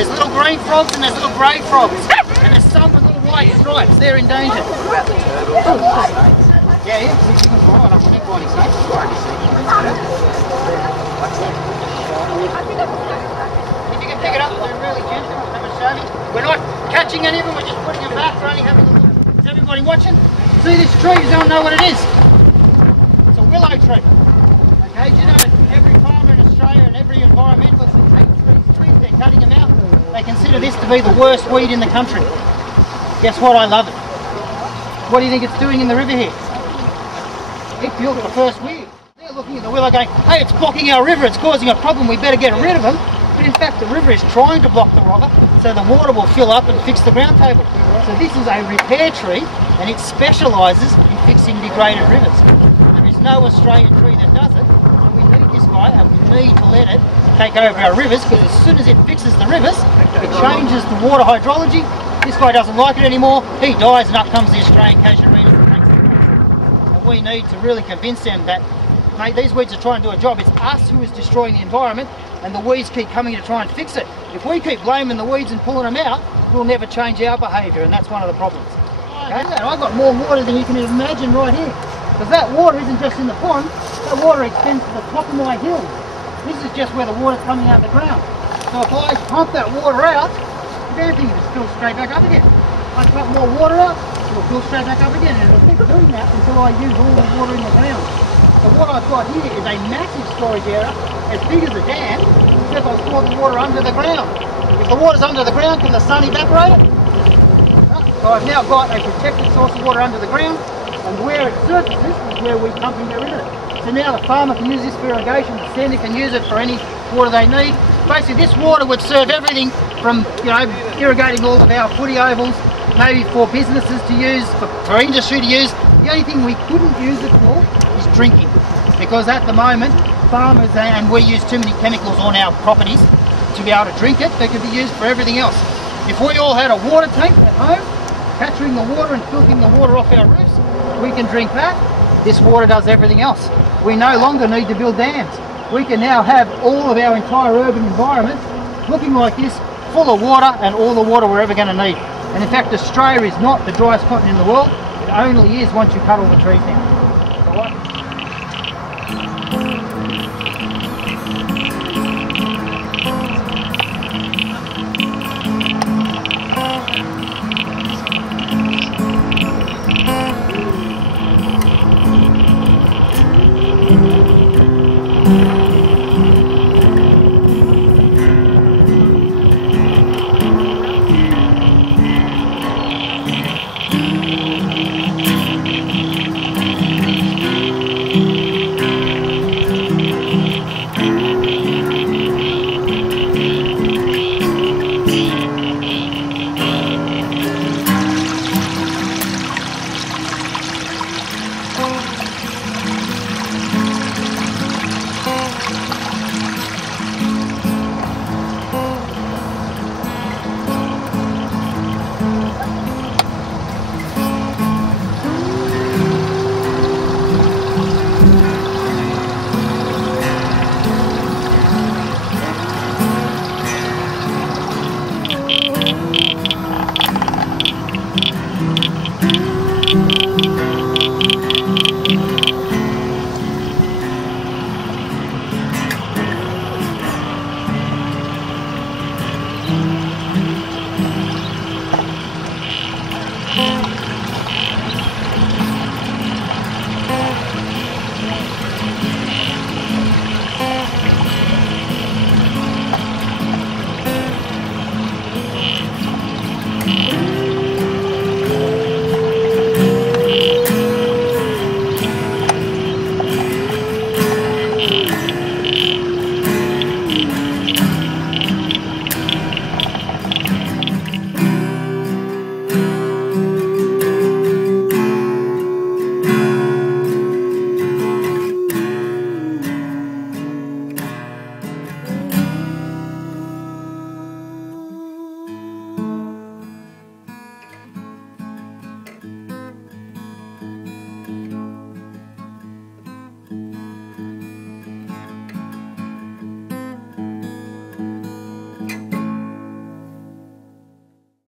There's little green frogs and there's little grey frogs. And there's some with little white stripes. They're endangered. Yeah, yeah. See if you can fly on them. They're quite safe. If you can pick it up, they're really gentle. Have a show me. We're not catching any of them. We're just putting them back. We're only having a look. Is everybody watching? See this tree? You don't know what it is. It's a willow tree. Okay, do you know that every farmer in Australia and every environmentalist that takes these trees, they're cutting them out. They consider this to be the worst weed in the country. Guess what? I love it. What do you think it's doing in the river here? It built the first weed. They're looking at the willow going, hey, it's blocking our river, it's causing a problem, we better get rid of them. But in fact, the river is trying to block the river, so the water will fill up and fix the ground table. So this is a repair tree, and it specialises in fixing degraded rivers. There is no Australian tree that does it, so we need this guy, and we need to let it take over our rivers, because as soon as it fixes the rivers, it changes the water hydrology. This guy doesn't like it anymore, he dies, and up comes the Australian casuarina and takes the place. And we need to really convince them that, mate, these weeds are trying to do a job. It's us who is destroying the environment, and the weeds keep coming to try and fix it. If we keep blaming the weeds and pulling them out, we'll never change our behaviour, and that's one of the problems. Okay? I've got more water than you can imagine right here, because that water isn't just in the pond, that water extends to the top of my hill. This is just where the water's coming out of the ground. So if I pump that water out, everything will just fill straight back up again. I pump more water out, it'll fill straight back up again, and it'll keep doing that until I use all the water in the ground. So what I've got here is a massive storage area, as big as a dam, because I've stored the water under the ground. If the water's under the ground, can the sun evaporate it? So I've now got a protected source of water under the ground, and where it surfaces is where we pump in there in it. So now the farmer can use this for irrigation, the sender can use it for any water they need. Basically this water would serve everything from, you know, irrigating all of our footy ovals, maybe for businesses to use, for industry to use. The only thing we couldn't use it for is drinking, because at the moment farmers, and we use too many chemicals on our properties to be able to drink it. They could be used for everything else. If we all had a water tank at home, capturing the water and filtering the water off our roofs, we can drink that. This water does everything else. We no longer need to build dams. We can now have all of our entire urban environment looking like this, full of water, and all the water we're ever going to need. And in fact, Australia is not the driest continent in the world. It only is once you cut all the trees down.